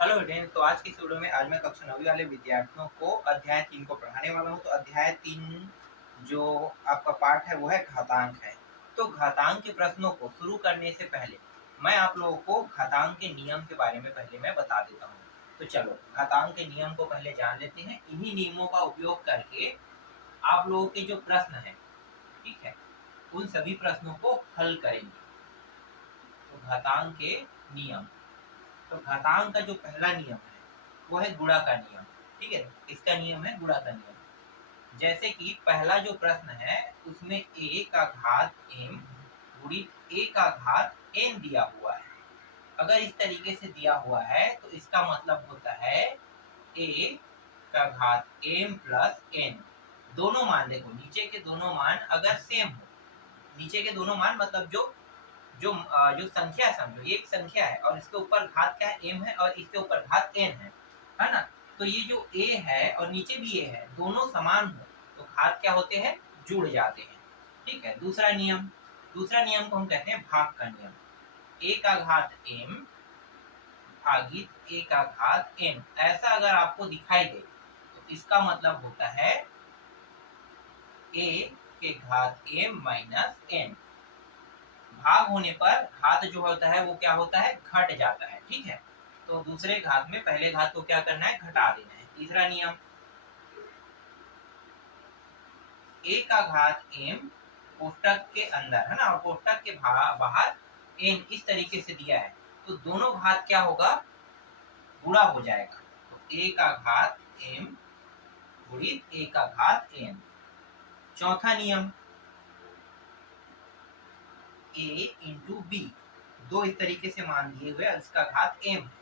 Hello student, तो आज की इस वीडियो में आज मैं कक्षा 9वीं वाले विद्यार्थियों को अध्याय 3 को पढ़ाने वाला हूं। तो अध्याय 3 जो आपका पाठ है वो है घातांक है। तो घातांक के प्रश्नों को शुरू करने से पहले मैं आप लोगों को घातांक के नियम के बारे में पहले मैं बता देता हूँ। तो चलो घातांक के नियम को पहले जान लेते हैं। इन्हीं नियमों का उपयोग करके आप लोगों के जो प्रश्न है, ठीक है, उन सभी प्रश्नों को हल करेंगे। तो घातांक के नियम, तो घातांक का जो पहला नियम है वो है गुणा का नियम। ठीक है, इसका नियम है गुणा का नियम। जैसे कि पहला जो प्रश्न है उसमें a का घात m गुणित a का घात n दिया हुआ है। अगर इस तरीके से दिया हुआ है तो इसका मतलब होता है a का घात m प्लस n। दोनों मान देखो, नीचे के दोनों मान अगर सेम हो, नीचे के दोनों मान मतलब जो संख्या समझो, ये एक संख्या है और इसके ऊपर घात क्या है, m है, और इसके ऊपर घात n है ना। तो ये जो a है और नीचे भी a है, दोनों समान हो तो घात क्या होते हैं, जुड़ जाते हैं। ठीक है, दूसरा नियम को हम कहते हैं भाग का नियम। a का घात m भागित a का घात n, ऐसा अगर आपको दिखाई दे तो इसका मतलब होता है a के घात m माइनस n। भाग होने पर घात जो होता है वो क्या होता है, घट जाता है। ठीक है, तो दूसरे घात में पहले घात को क्या करना है, घटा देना है। तीसरा नियम, a का घात m कोष्टक के अंदर है ना, और कोष्टक के बाहर n इस तरीके से दिया है, तो दोनों घात क्या होगा, गुणा हो जाएगा। तो a का घात m गुणित a का घात n। चौथा नियम, a इंटू b, दो इस तरीके से मान दिए हुए, इसका घात m है।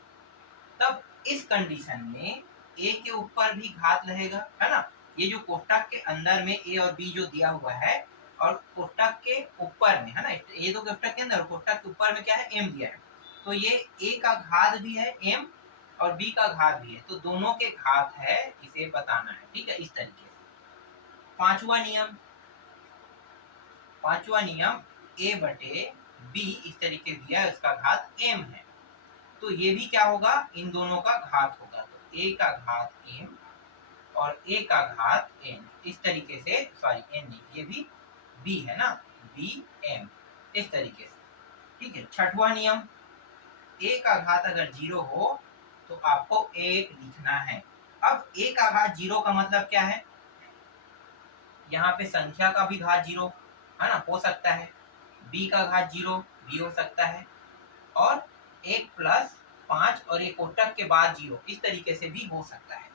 तब इस कंडीशन में a के ऊपर भी घात रहेगा, है ना। ये जो कोष्टक के अंदर में a और b जो दिया हुआ है, और कोष्टक के ऊपर में है ना, ये तो कोष्टक के अंदर, कोष्टक के ऊपर में क्या है, m दिया है। तो ये a का घात भी है m और b का घात भी है, तो दोनों के घात है, इसे बताना है। ठीक है, इस तरीके से। पांचवा नियम a बटे b इस तरीके दिया है, इसका घात m है, तो ये भी क्या होगा, इन दोनों का घात होगा। तो a का घात m और a का घात n इस तरीके से, सॉरी n नहीं, ये भी b है ना, b m इस तरीके से। ठीक है, छठवां नियम, a का घात अगर 0 हो तो आपको 1 लिखना है। अब a का घात 0 का मतलब क्या है, यहाँ पे संख्या का भी घात 0 है ना, हो सकता है। b का घात 0 भी हो सकता है, और 1 प्लस 5 और एक कोष्टक के बाद 0 इस तरीके से भी हो सकता है।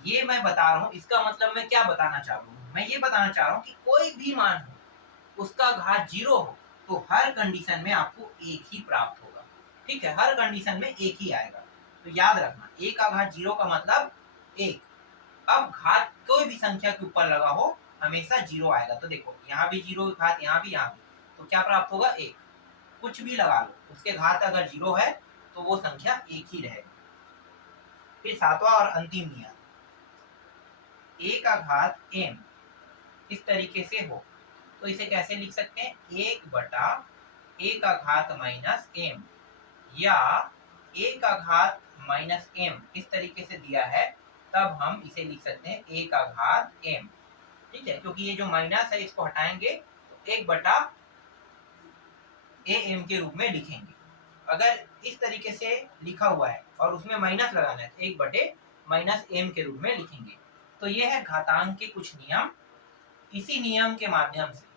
ये मैं बता रहा हूँ, इसका मतलब मैं क्या बताना चाह रहा हूँ, मैं ये बताना चाह रहा हूँ कि कोई भी मान हो उसका घात 0 हो तो हर कंडीशन में आपको एक ही प्राप्त होगा। ठीक है, हर कंडीशन में एक ही आएगा। तो याद रखना, a का घात 0 का मतलब 1। अब घात कोई भी संख्या के ऊपर लगा हो हमेशा 0 आएगा। तो देखो यहाँ भी 0 घात, यहाँ भी, तो क्या प्राप्त होगा, 1। कुछ भी लगा लो, उसके घात अगर 0 है तो वो संख्या एक ही रहेगी। फिर सातवां और अंतिम नियम, a का घात m इस तरीके से हो तो इसे कैसे लिख सकते हैं, 1 बटा a का घात माइनस m, या a का घात माइनस m इस तरीके से दिया है, तब हम इसे लिख सकते हैं a का घात m। ठीक है, क्योंकि ये जो माइनस है इसको हटाएंगे तो 1 बटा am के रूप में लिखेंगे। अगर इस तरीके से लिखा हुआ है और उसमें माइनस लगाना है तो 1 बटे माइनस m के रूप में लिखेंगे। तो ये है घातांक के कुछ नियम। इसी नियम के माध्यम से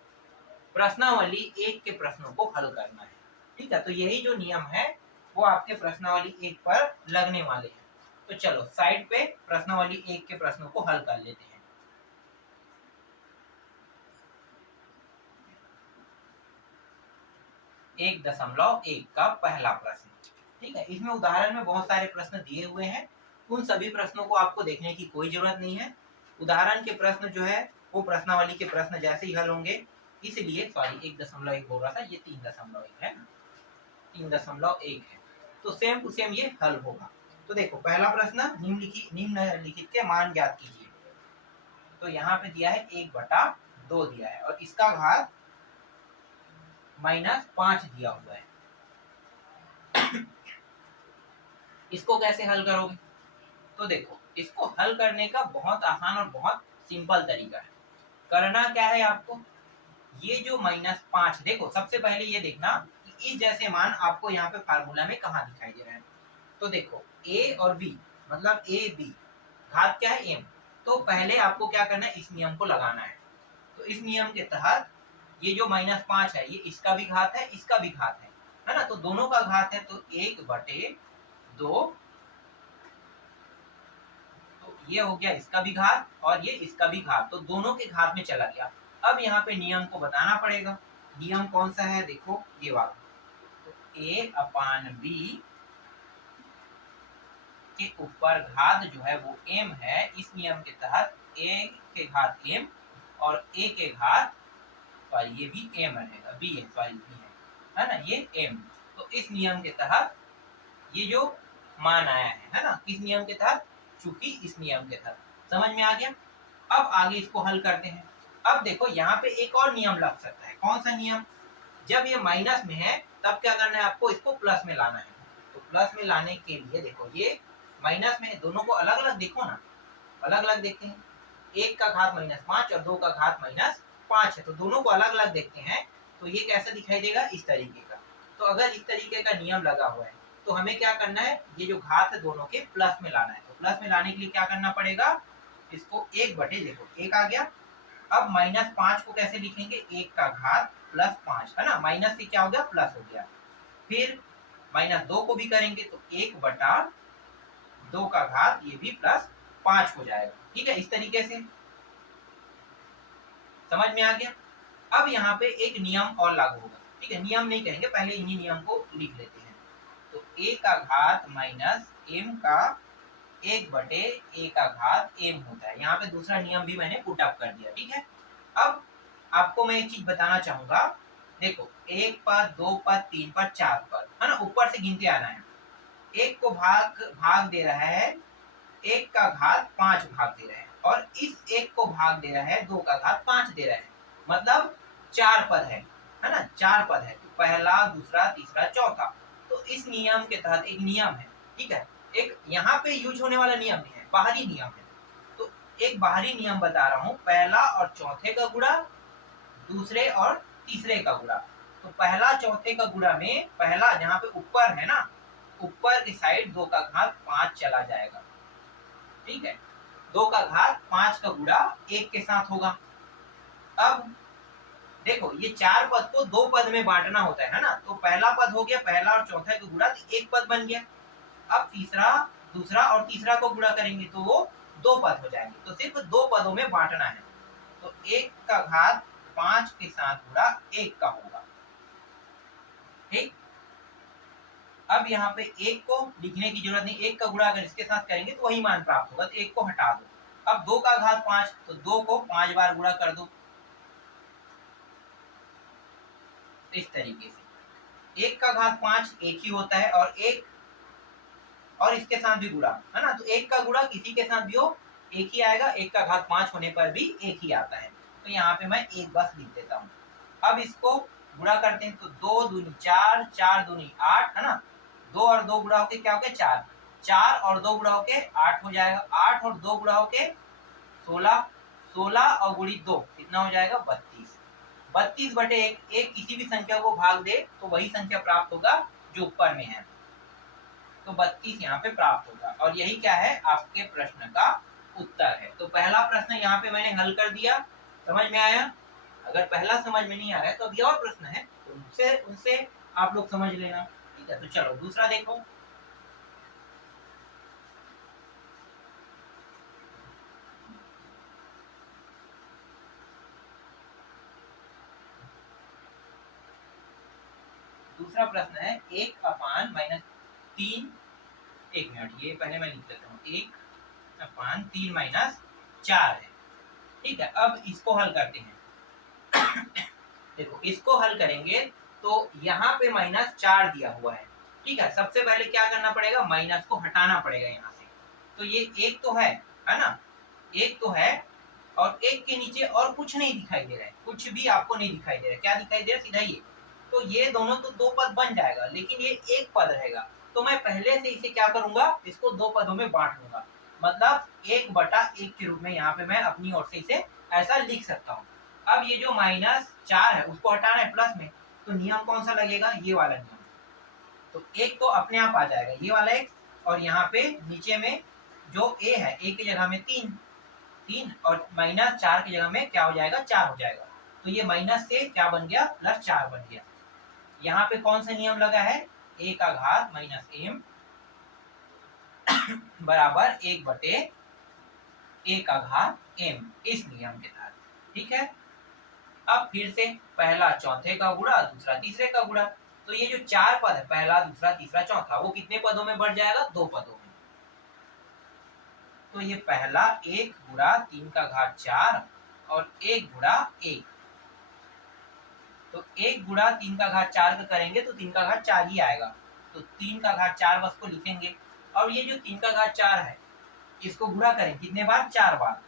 प्रश्नावली 1 के प्रश्नों को हल करना है। ठीक है, तो यही जो नियम है वो आपके प्रश्नावली 1 पर लगने वाले हैं। तो चलो साइड पे प्रश्नावली 1 के प्रश्नों को हल कर लेते हैं। 1.1 का पहला प्रश्न। ठीक है, इसमें उदाहरण में बहुत सारे प्रश्न दिए हुए हैं, उन सभी प्रश्नों को आपको देखने की कोई जरूरत नहीं है। उदाहरण के प्रश्न जो है वो प्रश्नावली के प्रश्न जैसे ही हल होंगे, इसलिए सॉरी 1.1 बोल रहा था, ये 3.1 है, 3.1 है, तो सेम टू सेम ये हल होगा। तो देखो पहला प्रश्न, निम्नलिखित के मान ज्ञात कीजिए। तो यहाँ पे दिया है 1/2 दिया है और इसका घात -5 दिया हुआ है। इसको कैसे हल करोगे? तो देखो, इसको हल करने का बहुत आसान और बहुत सिंपल तरीका है। करना क्या है आपको, ये जो -5, देखो सबसे पहले ये देखना कि इस जैसे मान आपको यहाँ पे फार्मूला में कहाँ दिखाई दे रहे हैं। तो देखो a और b, मतलब a b, घात क्या है m। तो पहले आपको क्या करना है, इस नियम को लगाना है। तो इस नियम के तहत ये जो -5 है, ये इसका भी घात है, इसका भी घात है ना। तो दोनों का घात है, तो 1/2, तो ये हो गया इसका भी घात और ये इसका भी घात, तो दोनों के घात में चला गया। अब यहाँ पे नियम को बताना पड़ेगा। नियम कौन सा है, देखो ये वाला। तो a/b के ऊपर घात जो है वो m है। इस नियम के तहत a के घात m और a के घात, सॉरी ये भी m रहेगा, b है, सॉरी b है ना, ये m। तो इस नियम के तहत ये जो मान आया है ना, किस नियम के तहत, चूंकि इस नियम के तहत। समझ में आ गया? अब आगे इसको हल करते हैं। अब देखो यहाँ पे एक और नियम लग सकता है। कौन सा नियम? जब ये माइनस में है तब क्या करना है आपको, इसको प्लस में लाना है। तो प्लस में लाने के लिए देखो, ये माइनस में है, दोनों को अलग अलग देखो ना, अलग अलग देखते हैं। 1 का घात -5 और 2 का घात -5 है, तो दोनों को अलग अलग देखते हैं। तो ये कैसा दिखाई देगा, इस तरीके का। तो अगर इस तरीके का नियम लगा हुआ है तो हमें क्या करना है, ये जो घात है दोनों के प्लस में लाना है। तो प्लस में लाने के लिए क्या करना पड़ेगा, इसको 1/, देखो 1 आ गया। अब -5 को कैसे लिखेंगे, 1 का घात +5, है ना, माइनस से क्या हो गया, प्लस हो गया। फिर -2 को भी करेंगे तो 1/2 का घात, ये भी +5 हो जाएगा। ठीक है, इस तरीके से समझ में आ गया। अब यहाँ पे एक नियम और लागू होगा। ठीक है, नियम नहीं कहेंगे, पहले इन्हीं नियम को लिख लेते हैं। तो a का घात माइनस m का 1/a का घात m होता है। यहाँ पे दूसरा नियम भी मैंने पुट अप कर दिया। ठीक है, अब आपको मैं एक चीज बताना चाहूंगा। देखो 1 पद, 2 पद, 3 पद, 4 पद, है ना, ऊपर से गिनते आना है। 1 को भाग दे रहा है, 1 का घात 5 भाग दे रहा है, और इस 1 को भाग दे रहा है, 2 का घात 5 दे रहा है, मतलब 4 पद है ना, 4 पद है। तो पहला, दूसरा, तीसरा, चौथा। तो इस नियम के तहत एक नियम है। ठीक है, एक यहाँ पे यूज होने वाला नियम नहीं है, बाहरी नियम है। तो एक बाहरी नियम बता रहा हूँ, पहला और चौथे का गुणा, दूसरे और तीसरे का गुणा। तो पहला चौथे का गुणा में पहला जहाँ पे ऊपर है ना, ऊपर की साइड 2 का घात 5 चला जाएगा। ठीक है, 2 का घात 5 का गुणा 1 के साथ होगा। अब देखो ये 4 पद को 2 पद में बांटना होता है ना, तो पहला पद हो गया, पहला और चौथा का गुणा, तो 1 पद बन गया। अब तीसरा, दूसरा और तीसरा को गुणा करेंगे तो वो 2 पद हो जाएंगे। तो सिर्फ 2 पदों में बांटना है। तो 1 का घात 5 के साथ गुणा 1 का होगा। ठीक, अब यहाँ पे 1 को लिखने की जरूरत नहीं, 1 का गुणा अगर इसके साथ करेंगे तो वही मान प्राप्त होगा, तो 1 को हटा दो। अब 2 का घात 5, तो 2 को 5 बार गुणा कर दो, इस तरीके से। 1 का घात 5 एक ही होता है, और 1 और इसके साथ भी गुणा, है ना, तो 1 का गुणा किसी के साथ भी हो एक ही आएगा, 1 का घात 5 होने पर भी एक ही आता है। तो यहाँ पे मैं 1 बस लिख देता हूँ। अब इसको गुणा करते हैं, तो 2 दूनी 4, 4 दूनी 8, है ना, 2 और 2 गुणा होके क्या हो गया, 4, 4 और 2 गुणा होके 8 हो जाएगा, 8 और 2 गुणा होके 16, 16 और गुणित 2 कितना हो जाएगा, 32। 32/1, एक किसी भी संख्या को भाग दे तो वही संख्या प्राप्त होगा जो ऊपर में है। तो 32 यहाँ पे प्राप्त होगा, और यही क्या है, आपके प्रश्न का उत्तर है। तो पहला प्रश्न यहाँ पे मैंने हल कर दिया। समझ में आया? अगर पहला समझ में नहीं आ रहा है तो अभी और प्रश्न है, तो उनसे आप लोग समझ लेना। ठीक है, तो चलो दूसरा देखो। दूसरा प्रश्न है 1/-3, 1 मिनट, ये पहले मैं लिख लेता हूँ, 1/3 - 4 है। ठीक है, अब इसको हल करते हैं। देखो इसको हल करेंगे तो यहाँ पे -4 दिया हुआ है। ठीक है, सबसे पहले क्या करना पड़ेगा, माइनस को हटाना पड़ेगा यहाँ से। तो ये 1 तो है ना, 1 तो है, और 1 के नीचे और कुछ नहीं दिखाई दे रहा है, कुछ भी आपको नहीं दिखाई दे रहा है। क्या दिखाई दे रहा है, सीधा ये। तो ये दोनों तो 2 पद बन जाएगा, लेकिन ये 1 पद रहेगा। तो मैं पहले से इसे क्या करूंगा, इसको दो पदों में बांट लूंगा, मतलब 1/1 के रूप में यहाँ पे मैं अपनी ओर से इसे ऐसा लिख सकता हूँ। अब ये जो -4 है उसको हटाना है प्लस में, तो नियम कौन सा लगेगा, ये वाला नियम। तो एक तो अपने आप आ जाएगा ये वाला एक, और यहाँ पे नीचे में जो a है, a की जगह में 3 और -4 की जगह में क्या हो जाएगा, 4 हो जाएगा। तो ये माइनस से क्या बन गया, +4 बन गया। यहाँ पे कौन सा नियम लगा है, a का घात -m बराबर 1/a का घात m, इस नियम के तहत। ठीक है, अब फिर से पहला चौथे का गुणा, दूसरा तीसरे का गुणा। तो ये जो 4 पद है, पहला दूसरा तीसरा चौथा, वो कितने पदों में बढ़ जाएगा, 2 पदों में। तो ये पहला 1 गुणा 3 का घात 4 और 1 गुणा 1, तो 1 गुणा 3 का घात 4 का करेंगे तो 3 का घात 4 ही आएगा, तो 3 का घात 4 बस को लिखेंगे। और ये जो 3 का घात 4 है इसको गुणा करें कितने बार, 4 बार,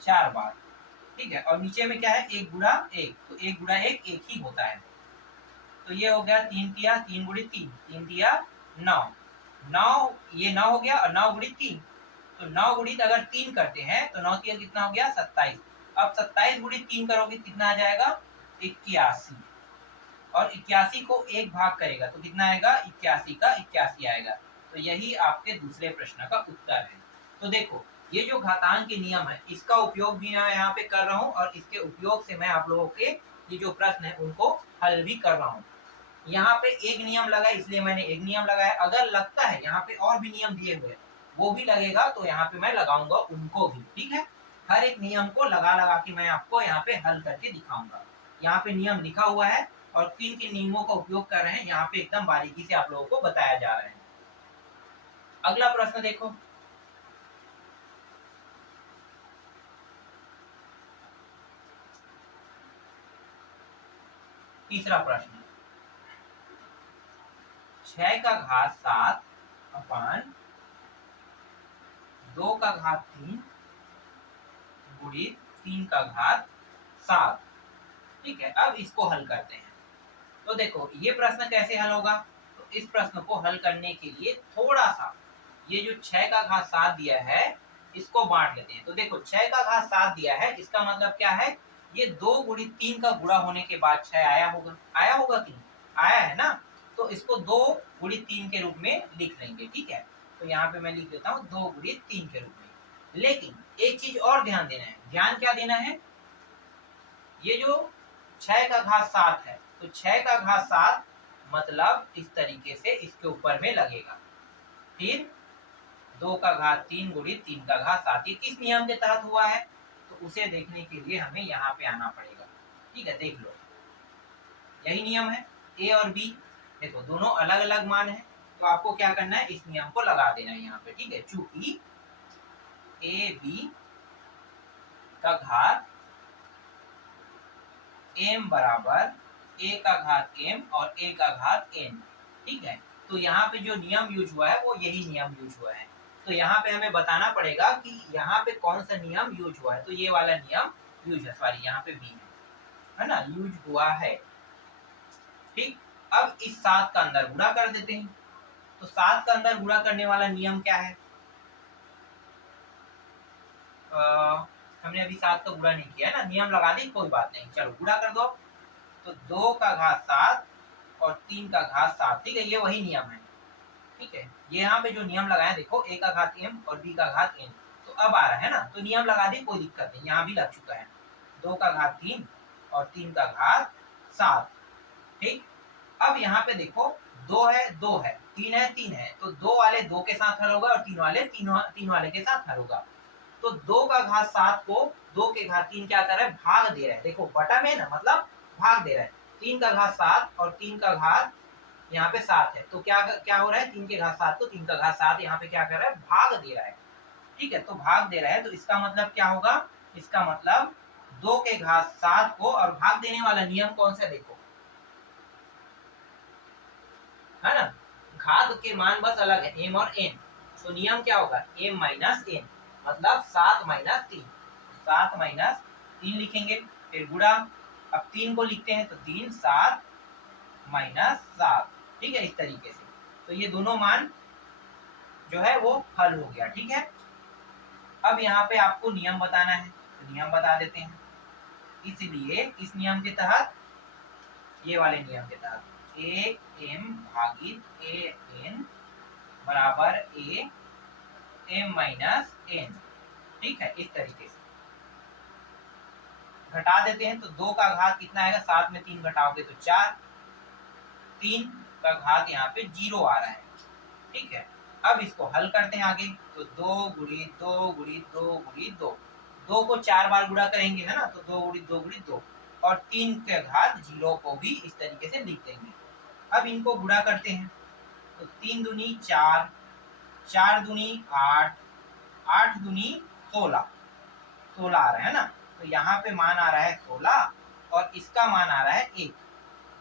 4 बार। ठीक है, और नीचे में क्या है, 1 गुणा 1, तो 1 गुणा 1 1 ही होता है। तो ये हो गया 3 तिया 3 गुणी 3, 3 तिया 9, 9 ये 9 हो गया, और 9 गुणी 3, तो 9 गुणित अगर 3 करते हैं तो 9 तिया कितना हो गया, 27। अब 27 गुणित 3 करोगे कितना आ जाएगा, 81, और 81 को 1 भाग करेगा तो कितना आएगा, 81 का 81 आएगा। तो यही आपके दूसरे प्रश्न का उत्तर है। तो देखो ये जो घातांक के नियम है इसका उपयोग भी मैं यहाँ पे कर रहा हूँ, और इसके उपयोग से मैं आप लोगों के ये जो प्रश्न है उनको हल भी कर रहा हूँ। यहाँ पे एक नियम लगा इसलिए मैंने एक नियम लगाया, अगर लगता है यहाँ पे और भी नियम दिए हुए वो भी लगेगा तो यहाँ पे मैं लगाऊंगा उनको भी। ठीक है, हर एक नियम को लगा लगा के मैं आपको यहाँ पे हल करके दिखाऊंगा। यहाँ पे नियम लिखा हुआ है और किन किन नियमों का उपयोग कर रहे हैं यहाँ पे एकदम बारीकी से आप लोगों को बताया जा रहा है। अगला प्रश्न देखो, तीसरा प्रश्न, 6 का घात 7 अपान 2 का घात 3 गुणित 3 का घात 7। ठीक है, अब इसको हल करते हैं। तो देखो ये प्रश्न कैसे हल होगा, तो इस प्रश्न को हल करने के लिए थोड़ा सा ये जो 6 का घात 7 दिया है इसको बांट लेते हैं। तो देखो 6 का घात 7 दिया है, इसका मतलब क्या है, ये 2 गुणित 3 का गुणा होने के बाद 6 आया होगा, आया होगा कि आया है ना, तो इसको 2 गुणित 3 के रूप में लिख लेंगे। ठीक है, तो यहाँ पे मैं लिख देता हूँ 2 गुणित 3 के रूप में। लेकिन एक चीज और ध्यान देना है, ध्यान क्या देना है, ये जो 6 का घात 7 है तो 6 का घात 7 मतलब इस तरीके से इसके ऊपर में लगेगा, फिर 2 का घात 3 गुणित 3 का घात 7, ये किस नियम के तहत हुआ है, तो उसे देखने के लिए हमें यहाँ पे आना पड़ेगा। ठीक है, देख लो यही नियम है, ए और बी देखो दोनों अलग अलग मान है, तो आपको क्या करना है, इस नियम को लगा देना है यहाँ पे। ठीक है, चूंकि ए बी का घात m बराबर a का घात m और a का घात n। ठीक है, तो यहाँ पे जो नियम यूज हुआ है वो यही नियम यूज हुआ है। तो यहाँ पे हमें बताना पड़ेगा कि यहाँ पे कौन सा नियम यूज हुआ है, तो ये वाला नियम यूज है, सॉरी यहाँ पे भी है ना, यूज हुआ है। ठीक, अब इस 7 का अंदर गुणा कर देते हैं, तो 7 का अंदर गुणा करने वाला नियम क्या है, हमने अभी 7 का गुणा नहीं किया है ना, नियम लगा दी, कोई बात नहीं, चलो गुणा कर दो। तो 2 का घात 7 और 3 का घात 7। ठीक है, ये वही नियम है। ठीक है, ये यहाँ पे जो नियम लगाया देखो, a का घात m और b का घात n, तो अब आ रहा है ना, तो नियम लगा दी, कोई दिक्कत नहीं, यहाँ भी लग चुका है। 2 का घात 3 और 3 का घात 7। ठीक, अब यहाँ पे देखो 2 है 2 है, 3 है 3 है, तो 2 वाले 2 के साथ हल होगा और 3 वाले 3 वाले के साथ हल होगा। तो 2 का घात 7 को 2 के घात 3 क्या कर रहा है, भाग दे रहा है, देखो बटा में ना, मतलब भाग दे रहा है। 3 का घात 7 और 3 का घात यहाँ पे 7 है, तो क्या क्या हो रहा है, 3 के घात 7 को 3 का घात 7 यहाँ पे क्या कर रहा है, भाग दे रहा है। ठीक है, तो भाग दे रहा है, तो इसका मतलब क्या होगा, इसका मतलब 2 के घात 7 को, और भाग देने वाला नियम कौन सा देखो, है ना, घात के मान बस अलग है, m और n, तो नियम क्या होगा, m माइनस n, मतलब 7 माइनस 3, 7 माइनस 3 लिखेंगे, फिर गुणा, अब 3 को लिखते हैं तो 3 7 -7। ठीक है, इस तरीके से। तो ये दोनों मान जो है वो हल हो गया। ठीक है, अब यहाँ पे आपको नियम बताना है, तो नियम बता देते हैं। इसलिए इस नियम के तहत, ये वाले नियम के तहत, ए एम भागित ए एन बराबर ए एम माइनस एन। ठीक है, इस तरीके से घटा देते हैं। तो 2 का घात कितना आएगा, 7 में 3 घटाओगे तो 4, 3 का घात यहाँ पे 0 आ रहा है। ठीक है, अब इसको हल करते हैं आगे। तो 2 गुणित 2 गुणित 2 गुणित 2, 2 को 4 बार गुणा करेंगे, है ना, तो 2 गुणित 2 गुणित 2, और 3 के घात 0 को भी इस तरीके से लिख देंगे। अब इनको गुणा करते हैं। तो 3 दूनी 4, 4 दूनी 8, 8 दूनी 16, 16 आ रहा है ना। तो यहाँ पे मान आ रहा है 16 और इसका मान आ रहा है 1।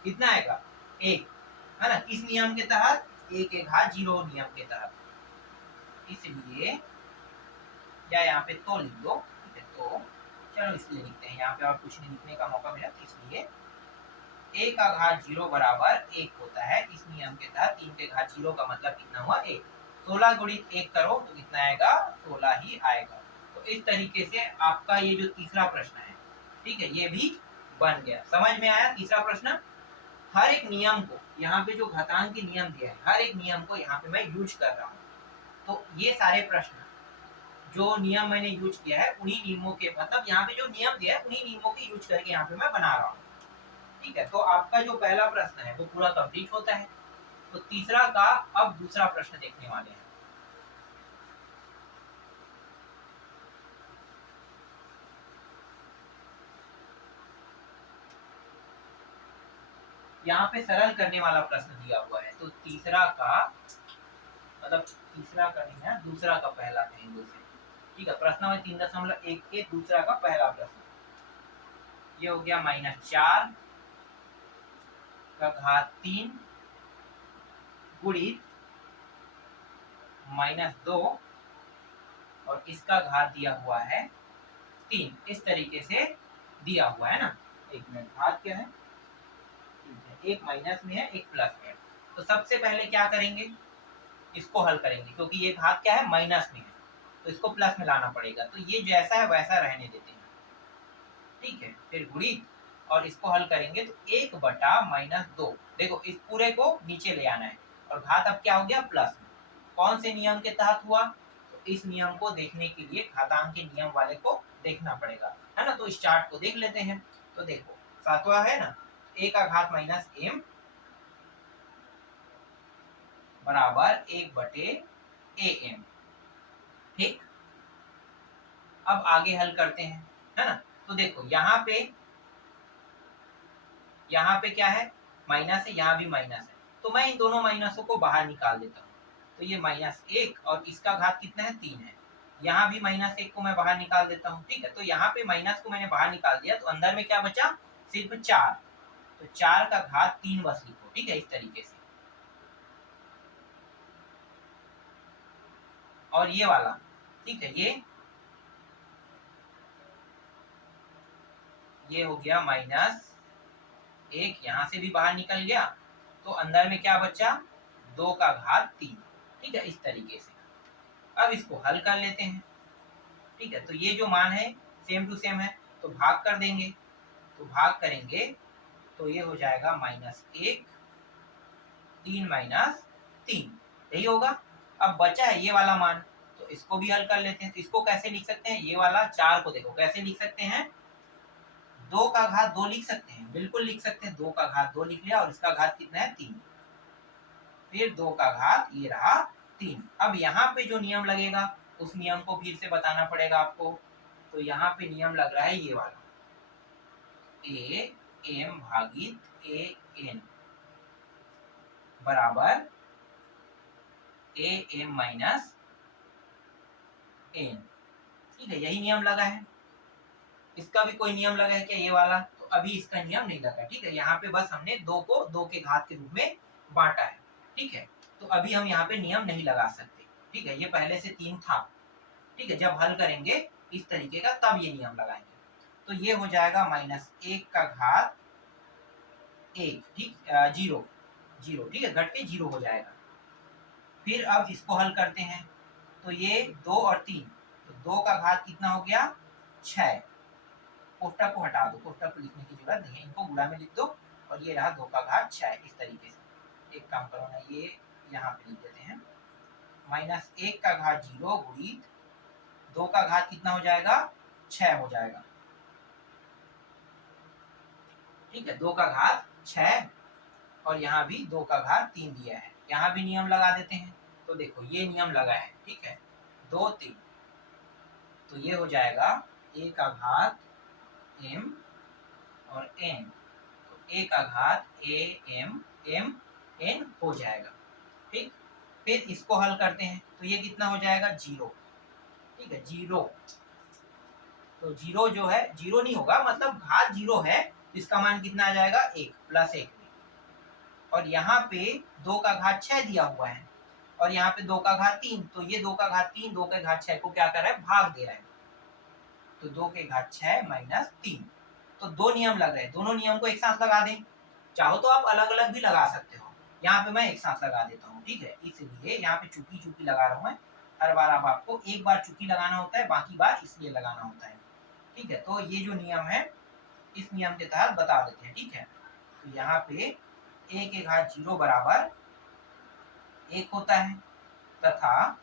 कितना आएगा, 1, है ना। किस नियम के तहत, 1 के घात 0 नियम के तहत। इसलिए या यहाँ पे तो लिख दो। ठीक है, तो चलो इसलिए लिखते हैं, यहाँ पे और कुछ नहीं लिखने का मौका मिला, तो इसलिए a का घात 0 बराबर 1 होता है इस नियम के तहत। 3 के घात 0 का मतलब कितना हुआ, 1। 16 गुणित 1 करो तो कितना आएगा, 16 ही आएगा। तो इस तरीके से आपका ये जो तीसरा प्रश्न है, ठीक है, ये भी बन गया। समझ में आया तीसरा प्रश्न। हर एक नियम को, यहाँ पे जो घातांक के नियम दिया है, हर एक नियम को यहाँ पे मैं यूज कर रहा हूँ। तो ये सारे प्रश्न जो नियम मैंने यूज किया है, उन्हीं नियमों के, मतलब यहाँ पे जो नियम दिया है उन्हीं नियमों के यूज करके यहाँ पे मैं बना रहा हूँ। ठीक है, तो आपका जो पहला प्रश्न है वो पूरा कंप्लीट होता है। तो तीसरा का अब दूसरा प्रश्न देखने वाले हैं। यहाँ पे सरल करने वाला प्रश्न दिया हुआ है। तो तीसरा का मतलब, तीसरा का नहीं है, दूसरा का पहला कहेंगे उसे। ठीक है, प्रश्न नंबर 3.1 के दूसरा का पहला प्रश्न ये हो गया -4 का घात 3 गुणित -2 और इसका घात दिया हुआ है 3। इस तरीके से दिया हुआ है ना। एक मिनट, घात क्या है, एक माइनस में है, एक प्लस में है। तो सबसे पहले क्या करेंगे, इसको हल करेंगे, क्योंकि ये घात क्या है, माइनस में है, तो इसको प्लस में लाना पड़ेगा। तो ये जैसा है वैसा रहने देते हैं। ठीक है, फिर गुणित, और इसको हल करेंगे तो 1/-2। देखो, इस पूरे को नीचे ले आना है, और घात अब क्या हो गया, प्लस में। कौन से नियम के तहत हुआ, तो इस नियम को देखने के लिए घातांक के नियम वाले को देखना पड़ेगा, है ना। तो इस चार्ट को देख लेते हैं। तो देखो, सातवां है ना, a का घात -m बराबर 1/am। ठीक, अब आगे हल करते हैं, है ना। तो देखो, यहाँ पे क्या है, माइनस है, यहाँ भी माइनस है, तो मैं इन दोनों माइनसों को बाहर निकाल देता हूँ। तो ये -1 और इसका घात कितना है, 3 है। यहाँ भी -1 को मैं बाहर निकाल देता हूँ। ठीक है, तो यहाँ पे माइनस को मैंने बाहर निकाल दिया, तो अंदर में क्या बचा, सिर्फ 4। तो 4 का घात 3 बस लिखो। ठीक है, इस तरीके से। और ये वाला, ठीक है, ये हो गया -1, यहाँ से भी बाहर निकल गया, तो अंदर में क्या बचा, 2 का घात 3। ठीक है, इस तरीके से। अब इसको हल कर लेते हैं। ठीक है, तो ये जो मान है सेम टू सेम है, तो भाग कर देंगे। तो भाग करेंगे तो ये हो जाएगा -1, 3 -3, यही होगा। अब बचा है ये वाला मान, तो इसको भी हल कर लेते हैं। तो इसको कैसे लिख सकते हैं, ये वाला 4 को देखो कैसे लिख सकते हैं, 2 का घात 2 लिख सकते हैं, बिल्कुल लिख सकते हैं। 2 का घात 2 लिख लिया, और इसका घात कितना है, 3। फिर 2 का घात ये रहा 3। अब यहाँ पे जो नियम लगेगा उस नियम को फिर से बताना पड़ेगा आपको। तो यहाँ पे नियम लग रहा है ये वाला, ए एम भागित ए एन बराबर ए एम माइनस एन। ठीक है, यही नियम लगा है। इसका भी कोई नियम लगा है क्या, ये वाला, तो अभी इसका नियम नहीं लगा। ठीक है, यहाँ पे बस हमने 2 को 2 के घात के रूप में बांटा है। ठीक है, तो अभी हम यहाँ पे नियम नहीं लगा सकते। ठीक है, ये पहले से 3 था। ठीक है, जब हल करेंगे इस तरीके का तब ये नियम लगाएंगे। तो ये हो जाएगा -1 का घात 1, ठीक, 0, 0, ठीक है, घट के 0 हो जाएगा। फिर अब इसको हल करते हैं, तो ये 2 और 3, तो 2 का घात कितना हो गया, 6। कोष्टक को हटा दो, कोष्टक को लिखने की जरूरत नहीं है, इनको गुणा में लिख दो, और ये रहा 2 का घात 6। इस तरीके से एक काम करो ना, ये यहाँ पे लिख देते हैं, -1 का घात 0 गुणित 2 का घात कितना हो जाएगा, 6 हो जाएगा, ठीक है, 2 का घात 6, और यहाँ भी 2 का घात 3 दिया है। यहाँ भी नियम लगा देते हैं, तो देखो ये नियम लगा है, ठीक है, 2 3, तो ये हो जाएगा a का घात m और n, तो a का घात a m m n हो जाएगा, ठीक। फिर इसको हल करते हैं, तो ये कितना हो जाएगा, 0, ठीक है, 0, तो 0 जो है 0 नहीं होगा, मतलब घात 0 है, इसका मान कितना आ जाएगा, 1 + 1 में, और यहाँ पे 2 का घात 6 दिया हुआ है, और यहाँ पे 2 का घात 3, तो ये 2 का घात 3 2 के घात 6 को क्या कर रहा है, भाग दे रहा है, तो 2 के घात 6 - 3, तो 2 नियम लग रहे हैं, दोनों नियम को एक साथ लगा दें, चाहो तो आप अलग अलग भी लगा सकते हो, यहाँ पे मैं एक साथ लगा देता हूँ, ठीक है, इसलिए यहाँ पे चुकी चुकी लगा रहा हूँ मैं, हर बार अब आपको एक बार चुकी लगाना होता है, बाकी बार इसलिए लगाना होता है, ठीक है। तो ये जो नियम है, इस नियम के तहत बता देते हैं, ठीक है, तो यहाँ पे a के घात 0 बराबर 1 होता है, तथा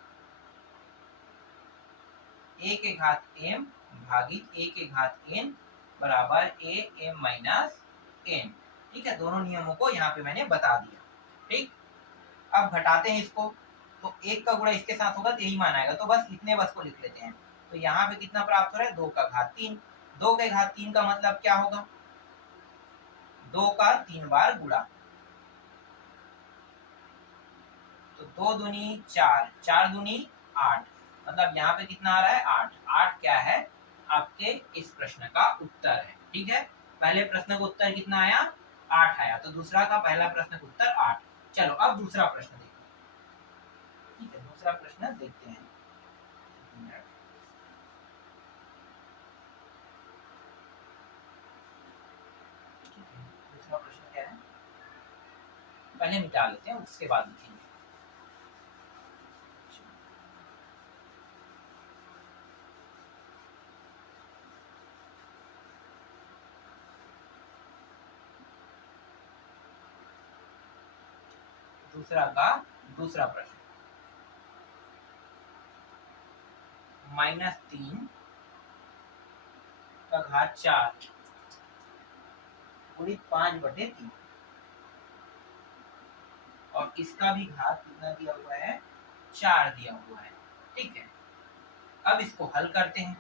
a के घात m भागित a के घात n बराबर a m - n, ठीक है, दोनों नियमों को यहाँ पे मैंने बता दिया, ठीक। अब घटाते हैं इसको, तो 1 का गुणा इसके साथ होगा तो यही मान आएगा, तो बस इतने बस को लिख लेते हैं, तो यहाँ पे कितना प्राप्त हो रहा है, 2 का घात 3, 2 के घात 3 का मतलब क्या होगा, 2 का 3 बार गुणा, तो 2 दूनी 4, 4 दूनी 8, मतलब यहाँ पे कितना आ रहा है, 8, 8 क्या है, आपके इस प्रश्न का उत्तर है, ठीक है। पहले प्रश्न का उत्तर कितना आया, 8 आया, तो दूसरा का पहला प्रश्न का उत्तर 8। चलो अब दूसरा प्रश्न देखो, ठीक है, दूसरा प्रश्न देखते हैं, दूसरा प्रश्न क्या है, पहले मिटा लेते हैं, उसके बाद लिखेंगे। दूसरा का दूसरा प्रश्न, -3 का घात 4 गुणित 5/3, और इसका भी घात कितना दिया हुआ है, 4 दिया हुआ है, ठीक है। अब इसको हल करते हैं,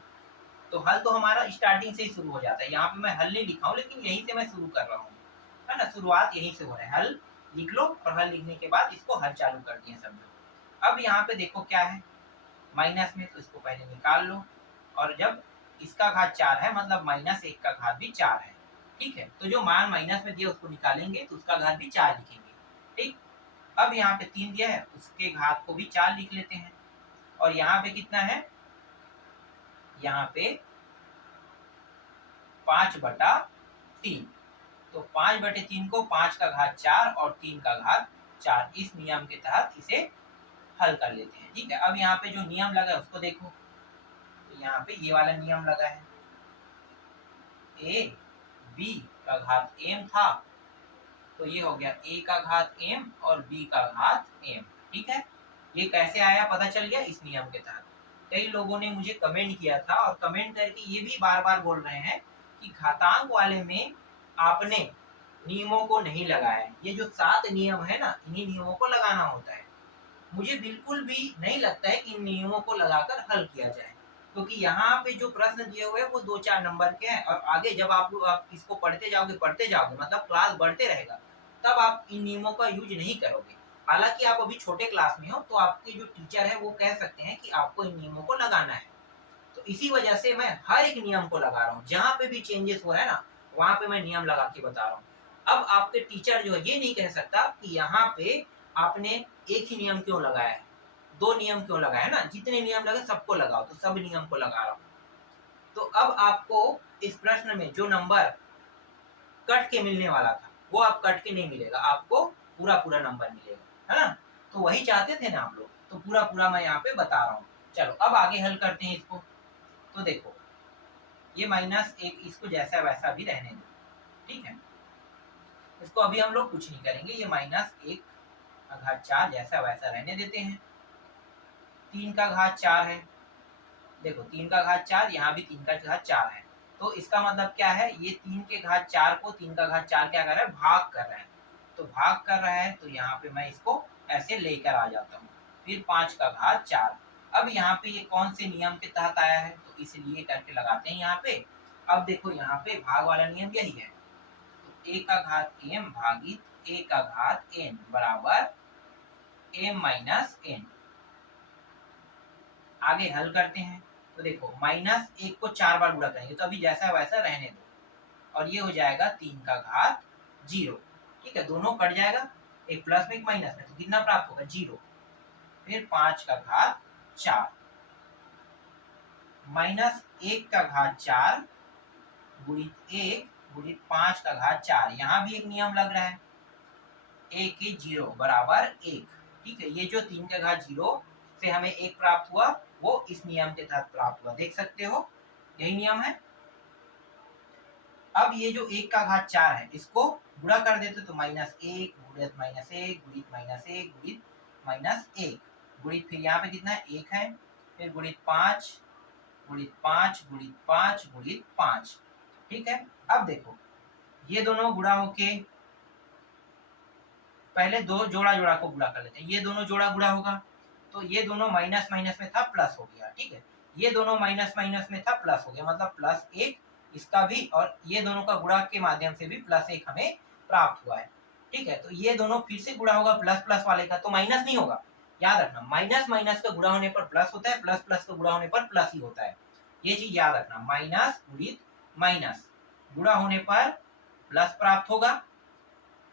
तो हल तो हमारा स्टार्टिंग से ही शुरू हो जाता है, यहाँ पे मैं हल नहीं लिखा हूँ, लेकिन यहीं से मैं शुरू कर रहा हूँ, है ना, शुरुआत यहीं से हो रहा है, हल लिख लो, और हल लिखने के बाद इसको हल चालू कर दिए समझो। अब यहाँ पे देखो क्या है, माइनस में, तो इसको पहले निकाल लो, और जब इसका घात 4 है, मतलब -1 का घात भी 4 है, ठीक है, तो जो मान माइनस में दिया उसको निकालेंगे, तो उसका घात भी 4 लिखेंगे, ठीक। अब यहाँ पे 3 दिया है, उसके घात को भी 4 लिख लेते हैं, और यहाँ पे कितना है, यहाँ पे 5/3, तो 5/3 को 5 का घात 4 और 3 का घात 4, इस नियम के तहत इसे हल कर लेते हैं, ठीक है। अब यहाँ पे जो नियम लगा है उसको देखो, तो यहाँ पे ये वाला नियम लगा है, a b का घात m था, तो ये हो गया a का घात m और b का घात m, ठीक है। ये कैसे आया पता चल गया, इस नियम के तहत। कई लोगों ने मुझे कमेंट किया था, और कमेंट करके ये भी बार बार बोल रहे हैं कि घातांक वाले में आपने नियमों को नहीं लगाया है, ये जो 7 नियम है ना, इन्हीं नियमों को लगाना होता है। मुझे बिल्कुल भी नहीं लगता है कि इन नियमों को लगाकर हल किया जाए, क्योंकि यहाँ पे जो प्रश्न दिए हुए हैं वो 2-4 नंबर के हैं, और आगे जब आप इसको पढ़ते जाओगे, मतलब क्लास बढ़ते रहेगा, तब आप इन नियमों का यूज नहीं करोगे। हालांकि आप अभी छोटे क्लास में हो, तो आपके जो टीचर है वो कह सकते हैं कि आपको इन नियमों को लगाना है, तो इसी वजह से मैं हर एक नियम को लगा रहा हूँ, जहाँ पे भी चेंजेस हो रहा है ना, वहां पे मैं नियम लगा के बता रहा हूँ। अब आपके टीचर जो है ये नहीं कह सकता कि यहाँ पे आपने एक ही नियम क्यों लगाया है, 2 नियम क्यों लगाया है ना, जितने नियम लगे सबको लगाओ, तो सब नियम को लगा रहा हूँ। तो अब आपको इस प्रश्न में जो नंबर कट के मिलने वाला था वो आप कट के नहीं मिलेगा, आपको पूरा पूरा नंबर मिलेगा, है ना। तो वही चाहते थे ना आप लोग, तो पूरा पूरा मैं यहाँ पे बता रहा हूँ। चलो अब आगे हल करते हैं इसको। तो देखो ये -1 इसको जैसा वैसा भी रहने दो, ठीक है। इसको अभी हम लोग कुछ नहीं करेंगे, ये -1/4 जैसा वैसा रहने देते हैं। 3/4 है, देखो 3/4, यहाँ भी 3/4 है। तो इसका मतलब क्या है, ये 3/4 को 3/4 क्या कर रहा है, भाग कर रहा है। तो भाग कर रहा है तो यहाँ पे मैं इसको ऐसे लेकर आ जाता हूँ। फिर 5/4। अब यहाँ पे ये कौन से नियम के तहत आया है, तो इसलिए करके लगाते हैं यहाँ पे। अब देखो यहाँ पे भाग वाला नियम यही है, तो a⁻m भागित a⁻n बराबर m-n। आगे हल करते हैं। तो देखो -1 को 4 बार गुणा करेंगे, तो अभी जैसा वैसा रहने दो, और ये हो जाएगा 3/0। ठीक है, दोनों कट जाएगा, एक प्लस में एक माइनस में, तो कितना प्राप्त होगा, 0। फिर 5/4 -1/4 गुणित 1 गुणित 5/4। यहाँ भी एक नियम लग रहा है, a के 0 बराबर 1। ठीक है, ये जो 3/0 से हमें 1 प्राप्त हुआ, वो इस नियम के तहत प्राप्त हुआ, देख सकते हो, यही नियम है। अब ये जो 1/4 है, इसको गुणा कर देते तो -1 गुणित -1 गुणित -1 गुणित -1 गुणित, फिर यहाँ पे कितना है, 1 है, फिर गुणित 5 गुणित 5 गुणित 5 गुणित 5। ठीक है, अब देखो ये दोनों गुणा होके, पहले दो जोड़ा जोड़ा को गुणा कर लेते हैं। ये दोनों जोड़ा गुणा होगा, तो ये दोनों माइनस माइनस में था, प्लस हो गया। ठीक है, ये दोनों माइनस माइनस में था, प्लस हो गया, मतलब +1 इसका भी, और ये दोनों का गुणा के माध्यम से भी +1 हमें प्राप्त हुआ है। ठीक है, तो ये दोनों फिर से गुणा होगा प्लस प्लस वाले का, तो माइनस नहीं होगा, याद रखना। माइनस माइनस का गुणा होने पर प्लस होता है, प्लस प्लस का गुणा होने पर प्लस ही होता है, ये चीज याद रखना। माइनस गुणित माइनस गुणा होने पर प्लस प्राप्त होगा,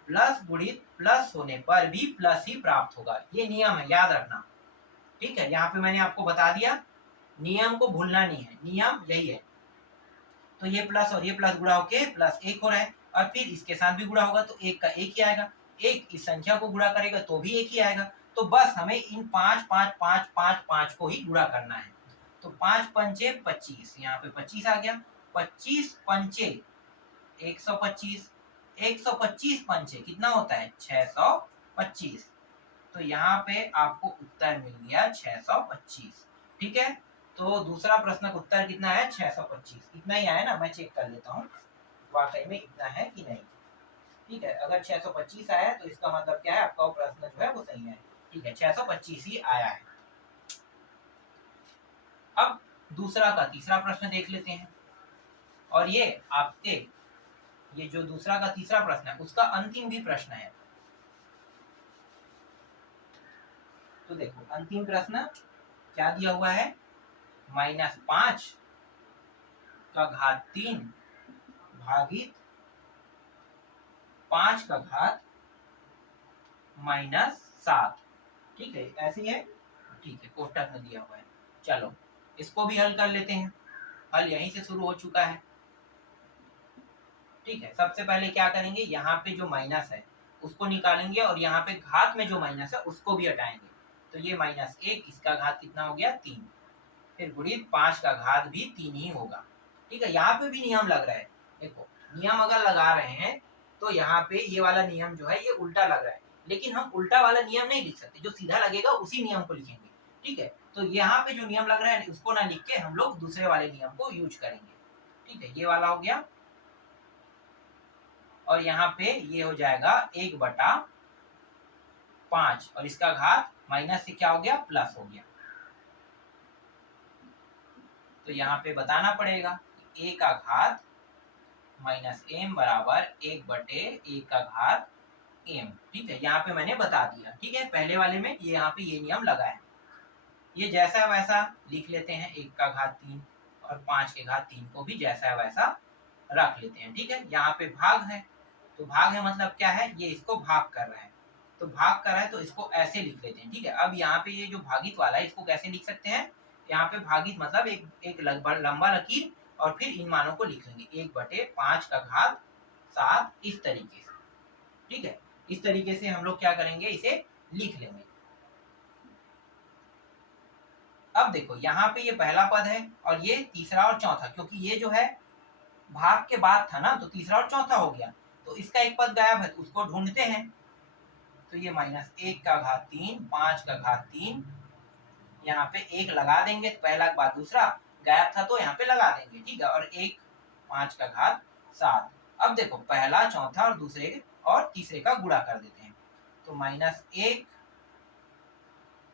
प्लस गुणित प्लस होने पर भी प्लस ही प्राप्त होगा, ये नियम है, याद रखना। ठीक है, यहाँ पे मैंने आपको बता दिया, नियम को भूलना नहीं है, नियम यही है। तो ये प्लस और ये प्लस गुणा होके +1 हो रहा है, और फिर इसके साथ भी गुणा होगा तो 1 का 1 ही आएगा, 1 इस संख्या को गुणा करेगा तो भी 1 ही आएगा। तो बस हमें इन 5 5 5 5 5 को ही गुणा करना है। तो 5 पंचे 25, यहाँ पे 25 आ गया, 25 पंचे 125, 125 पंचे कितना होता है, 625। तो यहाँ पे आपको उत्तर मिल गया 625। ठीक है, तो दूसरा प्रश्न का उत्तर कितना है, 625। इतना ही आया ना, मैं चेक कर लेता हूँ वाकई में इतना है कि नहीं। ठीक है, अगर 625 आया तो इसका मतलब क्या है, आपका वो प्रश्न जो है वो सही है। ठीक है, 625 ही आया है। अब दूसरा का तीसरा प्रश्न देख लेते हैं, और ये आपके ये जो दूसरा का तीसरा प्रश्न है उसका अंतिम भी प्रश्न है। तो देखो अंतिम प्रश्न क्या दिया हुआ है, -5/3 भागित 5/-7। ठीक है, ऐसी है, ठीक है, कोष्टक में दिया हुआ है। चलो इसको भी हल कर लेते हैं, हल यहीं से शुरू हो चुका है। ठीक है, सबसे पहले क्या करेंगे, यहाँ पे जो माइनस है उसको निकालेंगे, और यहाँ पे घात में जो माइनस है उसको भी हटाएंगे। तो ये -1, इसका घात कितना हो गया, 3, फिर गुणित 5 का घात भी 3 ही होगा। ठीक है, यहाँ पे भी नियम लग रहा है, देखो नियम अगर लगा रहे हैं तो यहाँ पे ये वाला नियम जो है ये उल्टा लग रहा है, लेकिन हम उल्टा वाला नियम नहीं लिख सकते, जो सीधा लगेगा उसी नियम को लिखेंगे। ठीक है, तो यहाँ पे जो नियम लग रहा है उसको ना लिख के हम लोग दूसरे वाले नियम को यूज करेंगे। ठीक है, ये वाला हो गया, और यहाँ पे ये हो जाएगा 1/5, और इसका घात माइनस से क्या हो गया, प्लस हो गया। तो यहाँ पे बताना पड़ेगा a का घात -m बराबर 1/a का घात m। ठीक है, यहाँ पे मैंने बता दिया। ठीक है, पहले वाले में ये यहाँ पे ये नियम लगा है, ये जैसा वैसा लिख लेते हैं, 1 का घात 3 और 5 के घात 3 को भी जैसा वैसा रख लेते हैं। ठीक है, यहाँ पे भाग है, तो भाग है मतलब क्या है, ये इसको भाग कर रहा है, तो भाग कर रहा है तो इसको ऐसे लिख लेते हैं। ठीक है, अब यहाँ पे ये जो भागित वाला है इसको कैसे लिख सकते हैं, यहाँ पे भागित मतलब एक लंबा लकीर, और फिर इन मानों को लिख लेंगे, 1/5 का घात 7 इस तरीके से। ठीक है, इस तरीके से हम लोग क्या करेंगे, इसे लिख लेंगे। अब देखो यहाँ पे ये पहला पद है और ये तीसरा और चौथा, क्योंकि ये जो है भाग के बाद था ना, तो तीसरा और चौथा हो गया, तो इसका एक पद गायब है, तो उसको ढूंढते हैं। तो ये -1/3, 5/3, यहाँ पे एक लगा देंगे, तो पहला के बाद दूसरा गायब था तो यहाँ पे लगा देंगे, ठीक है, और 1 5/7। अब देखो पहला, चौथा और दूसरे और तीसरे का गुणा कर देते हैं, तो -1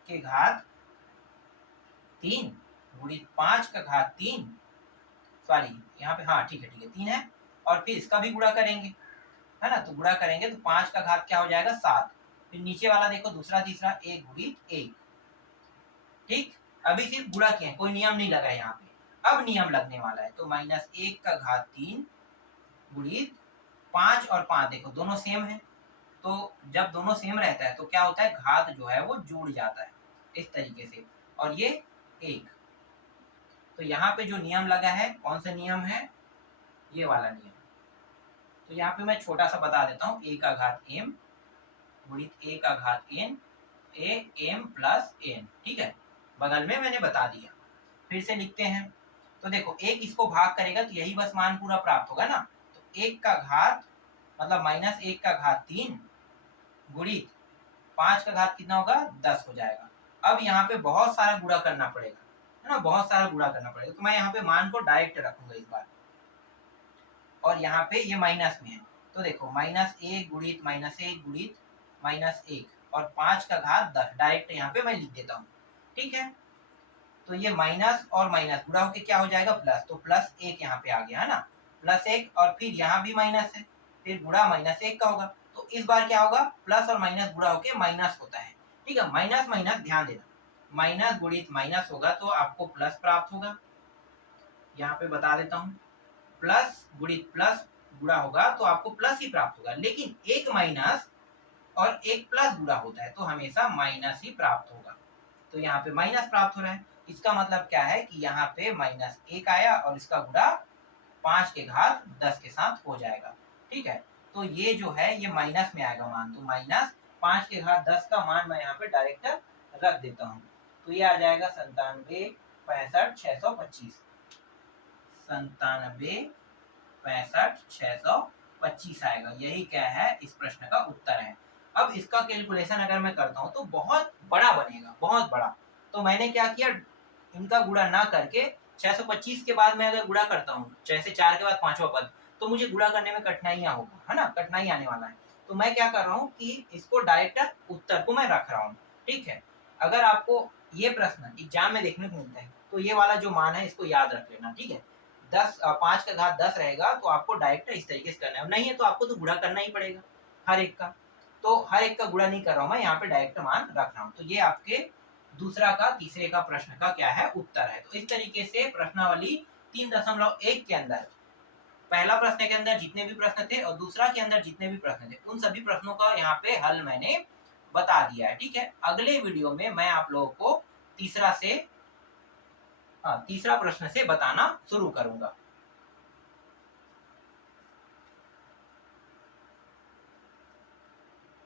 के घात 3 गुणित 5/3, सॉरी यहाँ पे, हाँ ठीक है 3 है, और फिर इसका भी गुणा करेंगे, है ना, तो गुणा करेंगे तो 5 का घात क्या हो जाएगा, 7। फिर नीचे वाला देखो दूसरा तीसरा, 1 गुणित 1, ठीक। अभी सिर्फ गुणा किए, कोई नियम नहीं लगा यहाँ पे, अब नियम लगने वाला है, तो -1/3 गुणित 5 और 5, देखो दोनों सेम है, तो जब दोनों सेम रहता है तो क्या होता है, घात जो है वो जुड़ जाता है इस तरीके से, और ये 1। तो यहाँ पे जो नियम लगा है, कौन सा नियम है, ये वाला नियम। तो यहाँ पे मैं छोटा सा बता देता हूँ, a/m गुणित a/n, am प्लस n, ठीक है, बगल में मैंने बता दिया। फिर से लिखते हैं, तो देखो एक इसको भाग करेगा तो यही बस मान पूरा प्राप्त होगा ना, तो 1 का घात मतलब -1/3 गुणित 5 का घात कितना होगा, 10 हो जाएगा। अब यहाँ पे बहुत सारा गुणा करना पड़ेगा, है ना, बहुत सारा गुणा करना पड़ेगा, तो मैं यहाँ पे मान को डायरेक्ट रखूंगा इस बार, और यहाँ पे ये माइनस में है, तो देखो -1 गुणित -1 गुणित -1 और 5 का घात 10, डायरेक्ट यहाँ पे मैं लिख देता हूँ, ठीक है। तो ये माइनस और माइनस गुणा होके क्या हो जाएगा, प्लस, तो +1 यहाँ पे आ गया, है ना, +1, और फिर यहाँ भी माइनस है, फिर गुणा -1 का होगा, तो इस बार क्या होगा, प्लस और माइनस गुणा होके माइनस होता है, ठीक है। माइनस माइनस ध्यान देना, माइनस गुणित माइनस होगा तो आपको प्लस प्राप्त होगा, यहाँ पे बता देता हूँ, प्लस गुणित प्लस गुणा होगा तो आपको प्लस ही प्राप्त होगा, लेकिन एक माइनस और एक प्लस गुणा होता है तो हमेशा माइनस ही प्राप्त होगा, तो यहाँ पे माइनस प्राप्त हो रहा है। इसका मतलब क्या है कि यहाँ पे -1 आया और इसका गुणा 5 के घात 10 के साथ हो जाएगा, ठीक है। तो ये जो है ये माइनस में आएगा मान, तो -5 के घात 10 का मान मैं यहाँ पे डायरेक्ट रख देता हूँ, तो ये आ जाएगा 97 65 625, 97 65 625 आएगा, यही क्या है इस प्रश्न का उत्तर है। अब इसका कैलकुलेशन अगर मैं करता हूँ तो बहुत बड़ा बनेगा, बहुत बड़ा, तो मैंने क्या किया, इनका गुणा ना करके 625 के बाद मैं अगर गुणा करता हूँ, जैसे 4 के बाद 5वां पद, तो मुझे गुणा करने में कठिनाइयाँ होगा, है ना, कठिनाई आने वाला है, तो मैं क्या कर रहा हूँ कि इसको डायरेक्ट उत्तर को मैं रख रहा हूँ, ठीक है। अगर आपको ये प्रश्न एग्जाम में देखने को मिलता है तो ये वाला जो मान है इसको याद रख लेना, ठीक है। 5 का घात 10 रहेगा तो आपको डायरेक्ट इस तरीके से करना है, नहीं है तो आपको तो गुणा करना ही पड़ेगा हर एक का, तो हर एक का गुणा नहीं कर रहा हूँ मैं, यहाँ पे डायरेक्ट मान रख रहा हूँ। तो ये आपके दूसरा का तीसरे का प्रश्न का क्या है, उत्तर है। तो इस तरीके से प्रश्नावली 3.1 के अंदर पहला प्रश्न के अंदर जितने भी प्रश्न थे और दूसरा के अंदर जितने भी प्रश्न थे उन सभी प्रश्नों का यहाँ पे हल मैंने बता दिया है, ठीक है। अगले वीडियो में मैं आप लोगों को तीसरा प्रश्न से बताना शुरू करूंगा।